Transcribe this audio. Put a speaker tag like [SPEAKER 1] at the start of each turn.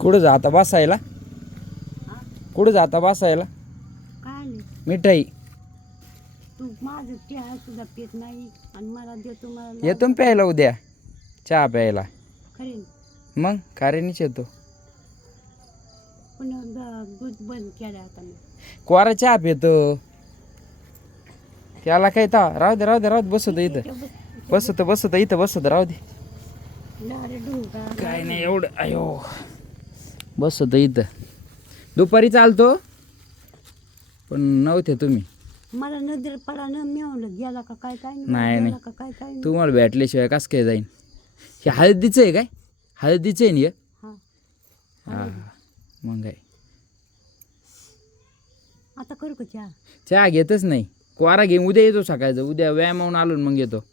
[SPEAKER 1] कुठं जाता? बसायला? कुठं जाता बसायला?
[SPEAKER 2] काय नाही.
[SPEAKER 1] मिठाई.
[SPEAKER 2] तू माझं चहा सुद्धा पित नाही आणि मला देतो मला
[SPEAKER 1] येतो ना प्यायला उद्या? चहा प्यायला.
[SPEAKER 2] खरे
[SPEAKER 1] मग? कारेनीच येतो.
[SPEAKER 2] पण द- दूध बंद केलं आता मी.
[SPEAKER 1] कोरा चहा पितो. त्याला काय ता राहू दे राहू दे राहू दे बसतो इथं. बसतो बसतो इथं बसतो राहू दे. काय नाही एवढं अयो. बसतो इथं. दुपारी चालतो पण नव्हते तुम्ही.
[SPEAKER 2] मला नजर पडा न मिळवलं गेला का काय काय
[SPEAKER 1] नाही,
[SPEAKER 2] गेला
[SPEAKER 1] नाही.
[SPEAKER 2] का काय काय.
[SPEAKER 1] तुम्हाला भेटल्याशिवाय कसं काय जाईन? हे हळदीचं आहे काय? हळदीचं आहे ना हे?
[SPEAKER 2] हा.
[SPEAKER 1] हा मग काय?
[SPEAKER 2] आता करू का चहा?
[SPEAKER 1] चहा घेतच नाही. कोरा घेऊन उद्या येतो सकाळचं. उद्या व्यायामावून आलो ना मग येतो.